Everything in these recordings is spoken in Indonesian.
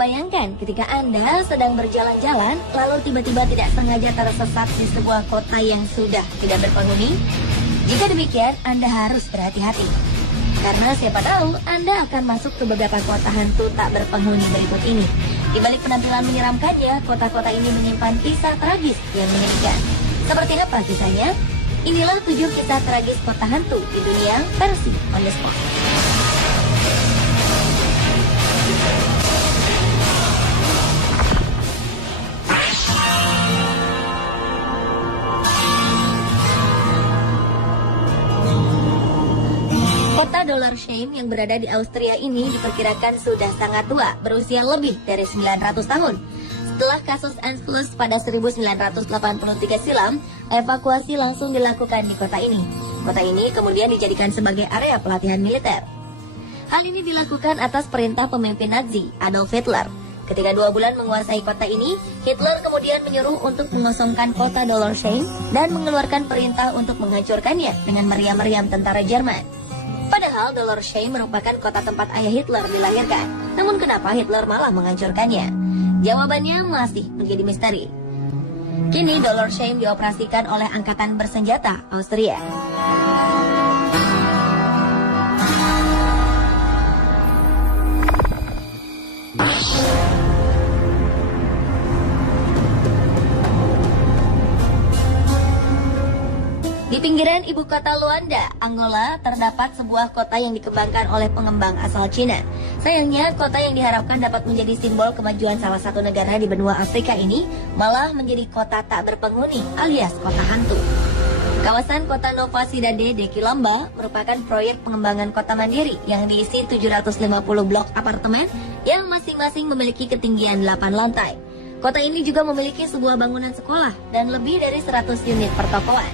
membayangkan ketika Anda sedang berjalan-jalan, lalu tiba-tiba tidak sengaja tersesat di sebuah kota yang sudah tidak berpenghuni? Jika demikian, Anda harus berhati-hati. Karena siapa tahu Anda akan masuk ke beberapa kota hantu tak berpenghuni berikut ini. Di balik penampilan menyeramkannya, kota-kota ini menyimpan kisah tragis yang menyedihkan. Seperti apa kisahnya? Inilah 7 kisah tragis kota hantu di dunia versi on the spot. Kota Dollar Shame yang berada di Austria ini diperkirakan sudah sangat tua, berusia lebih dari 900 tahun. Setelah kasus Anschluss pada 1983 silam, evakuasi langsung dilakukan di kota ini. Kota ini kemudian dijadikan sebagai area pelatihan militer. Hal ini dilakukan atas perintah pemimpin Nazi, Adolf Hitler. Ketika 2 bulan menguasai kota ini, Hitler kemudian menyuruh untuk mengosongkan kota Dollar Shame dan mengeluarkan perintah untuk menghancurkannya dengan meriam-meriam tentara Jerman. Padahal Dollar Shame merupakan kota tempat ayah Hitler dilahirkan. Namun kenapa Hitler malah menghancurkannya? Jawabannya masih menjadi misteri. Kini Dollar Shame dioperasikan oleh angkatan bersenjata Austria. Di pinggiran ibu kota Luanda, Angola, terdapat sebuah kota yang dikembangkan oleh pengembang asal Cina. Sayangnya, kota yang diharapkan dapat menjadi simbol kemajuan salah satu negara di benua Afrika ini malah menjadi kota tak berpenghuni alias kota hantu. Kawasan kota Nova Cidade de Quilamba merupakan proyek pengembangan kota mandiri yang diisi 750 blok apartemen yang masing-masing memiliki ketinggian 8 lantai. Kota ini juga memiliki sebuah bangunan sekolah dan lebih dari 100 unit pertokoan.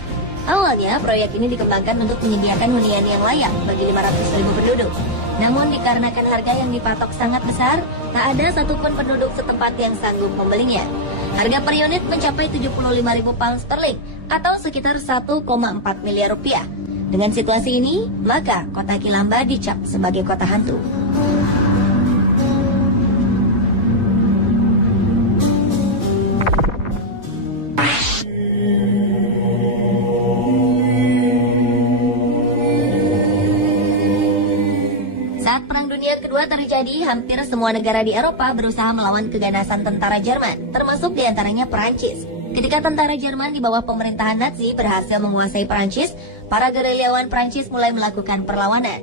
Awalnya, proyek ini dikembangkan untuk menyediakan hunian yang layak bagi 500.000 penduduk. Namun dikarenakan harga yang dipatok sangat besar, tak ada satupun penduduk setempat yang sanggup membelinya. Harga per unit mencapai 75.000 pound sterling atau sekitar 1,4 miliar rupiah. Dengan situasi ini, maka kota Quilamba dicap sebagai kota hantu. Kedua terjadi, hampir semua negara di Eropa berusaha melawan keganasan tentara Jerman, termasuk diantaranya Perancis. Ketika tentara Jerman di bawah pemerintahan Nazi berhasil menguasai Perancis, para gerilyawan Perancis mulai melakukan perlawanan.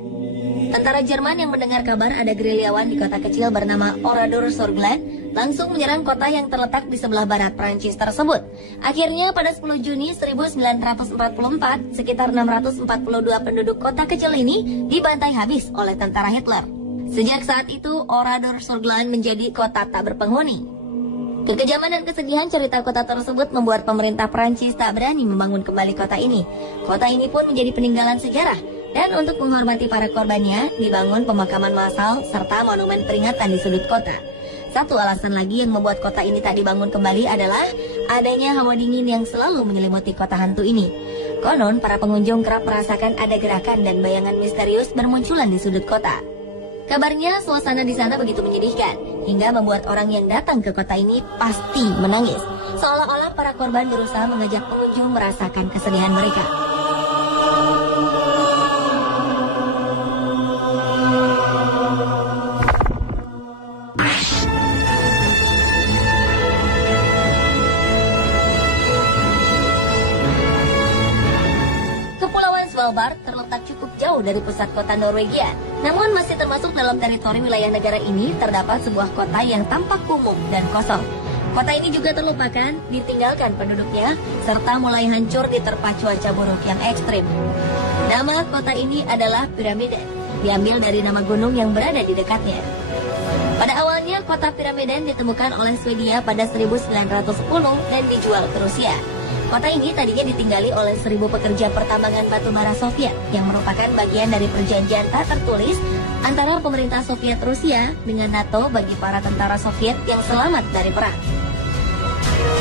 Tentara Jerman yang mendengar kabar ada gerilyawan di kota kecil bernama Oradour-sur-Glane langsung menyerang kota yang terletak di sebelah barat Perancis tersebut. Akhirnya pada 10 Juni 1944, sekitar 642 penduduk kota kecil ini dibantai habis oleh tentara Hitler. Sejak saat itu, Oradour-sur-Glane menjadi kota tak berpenghuni. Kekejaman dan kesedihan cerita kota tersebut membuat pemerintah Prancis tak berani membangun kembali kota ini. Kota ini pun menjadi peninggalan sejarah, dan untuk menghormati para korbannya, dibangun pemakaman massal serta monumen peringatan di sudut kota. Satu alasan lagi yang membuat kota ini tak dibangun kembali adalah adanya hawa dingin yang selalu menyelimuti kota hantu ini. Konon, para pengunjung kerap merasakan ada gerakan dan bayangan misterius bermunculan di sudut kota. Kabarnya suasana di sana begitu menyedihkan, hingga membuat orang yang datang ke kota ini pasti menangis. Seolah-olah para korban berusaha mengajak pengunjung merasakan kesedihan mereka. Kepulauan Svalbard terletak cukup jauh dari pusat kota Norwegia. Namun masih termasuk dalam teritori wilayah negara ini terdapat sebuah kota yang tampak kumuh dan kosong. Kota ini juga terlupakan, ditinggalkan penduduknya, serta mulai hancur diterpa cuaca buruk yang ekstrim. Nama kota ini adalah Pyramiden, diambil dari nama gunung yang berada di dekatnya. Pada awalnya kota Pyramiden ditemukan oleh Swedia pada 1910 dan dijual ke Rusia. Kota ini tadinya ditinggali oleh 1.000 pekerja pertambangan batubara Soviet yang merupakan bagian dari perjanjian tak tertulis antara pemerintah Soviet Rusia dengan NATO bagi para tentara Soviet yang selamat dari perang.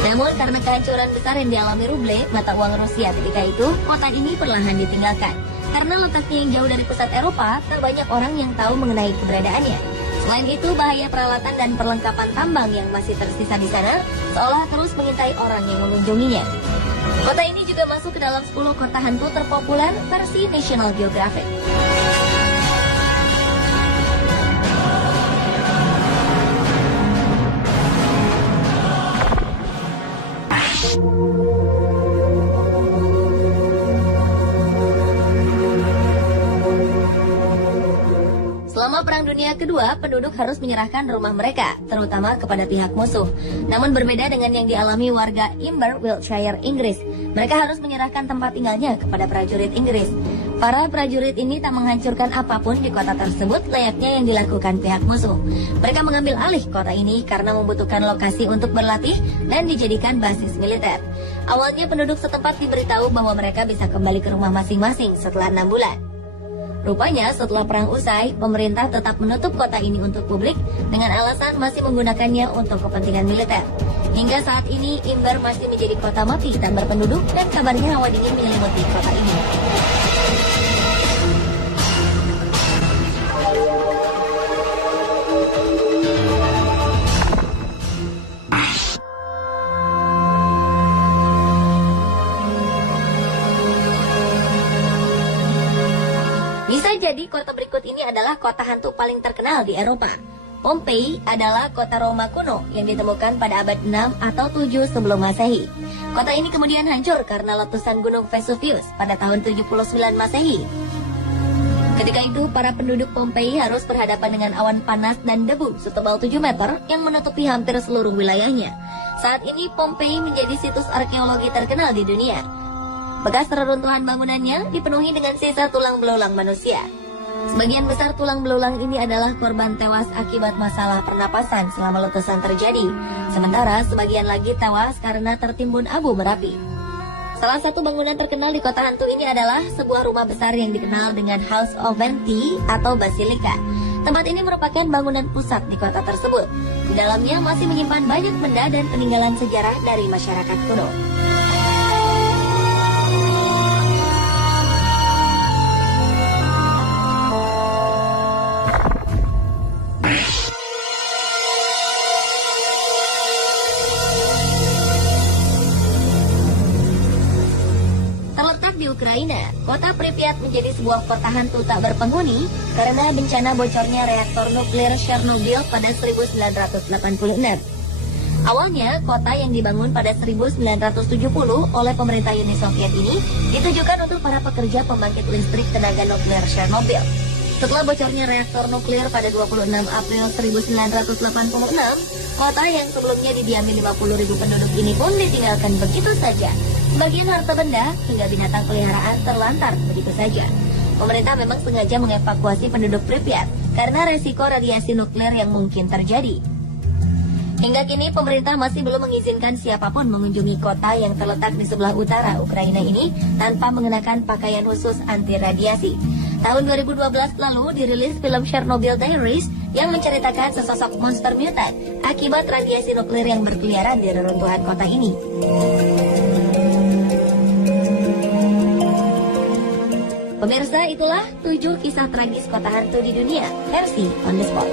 Namun karena kehancuran besar yang dialami ruble, mata uang Rusia ketika itu, kota ini perlahan ditinggalkan. Karena letaknya yang jauh dari pusat Eropa, tak banyak orang yang tahu mengenai keberadaannya. Selain itu, bahaya peralatan dan perlengkapan tambang yang masih tersisa di sana seolah terus mengintai orang yang mengunjunginya. Kota ini juga masuk ke dalam 10 kota hantu terpopuler versi National Geographic. Selama Perang Dunia Kedua, penduduk harus menyerahkan rumah mereka, terutama kepada pihak musuh. Namun berbeda dengan yang dialami warga Imber, Wiltshire, Inggris. Mereka harus menyerahkan tempat tinggalnya kepada prajurit Inggris. Para prajurit ini tak menghancurkan apapun di kota tersebut layaknya yang dilakukan pihak musuh. Mereka mengambil alih kota ini karena membutuhkan lokasi untuk berlatih dan dijadikan basis militer. Awalnya penduduk setempat diberitahu bahwa mereka bisa kembali ke rumah masing-masing setelah 6 bulan. Rupanya setelah perang usai, pemerintah tetap menutup kota ini untuk publik dengan alasan masih menggunakannya untuk kepentingan militer. Hingga saat ini, Imber masih menjadi kota mati dan berpenduduk dan kabarnya hawa dingin menyelimuti kota ini. Bisa jadi kota berikut ini adalah kota hantu paling terkenal di Eropa. Pompei adalah kota Roma kuno yang ditemukan pada abad 6 atau 7 sebelum Masehi. Kota ini kemudian hancur karena letusan gunung Vesuvius pada tahun 79 Masehi. Ketika itu, para penduduk Pompei harus berhadapan dengan awan panas dan debu setebal 7 meter yang menutupi hampir seluruh wilayahnya. Saat ini, Pompei menjadi situs arkeologi terkenal di dunia. Bekas reruntuhan bangunannya dipenuhi dengan sisa tulang belulang manusia. Sebagian besar tulang belulang ini adalah korban tewas akibat masalah pernapasan selama letusan terjadi. Sementara sebagian lagi tewas karena tertimbun abu Merapi. Salah satu bangunan terkenal di kota hantu ini adalah sebuah rumah besar yang dikenal dengan House of Venti atau Basilika. Tempat ini merupakan bangunan pusat di kota tersebut. Di dalamnya masih menyimpan banyak benda dan peninggalan sejarah dari masyarakat kuno. Di Ukraina, kota Pripyat menjadi sebuah kota hantu tak berpenghuni karena bencana bocornya reaktor nuklir Chernobyl pada 1986. Awalnya, kota yang dibangun pada 1970 oleh pemerintah Uni Soviet ini ditujukan untuk para pekerja pembangkit listrik tenaga nuklir Chernobyl. Setelah bocornya reaktor nuklir pada 26 April 1986, kota yang sebelumnya didiami 50.000 penduduk ini pun ditinggalkan begitu saja. Sebagian harta benda hingga binatang peliharaan terlantar begitu saja. Pemerintah memang sengaja mengevakuasi penduduk Pripyat karena resiko radiasi nuklir yang mungkin terjadi. Hingga kini pemerintah masih belum mengizinkan siapapun mengunjungi kota yang terletak di sebelah utara Ukraina ini tanpa mengenakan pakaian khusus anti radiasi. Tahun 2012 lalu dirilis film Chernobyl Diaries yang menceritakan sesosok monster mutant akibat radiasi nuklir yang berkeliaran di reruntuhan kota ini. Pemirsa, itulah 7 kisah tragis kota hantu di dunia versi On The Spot.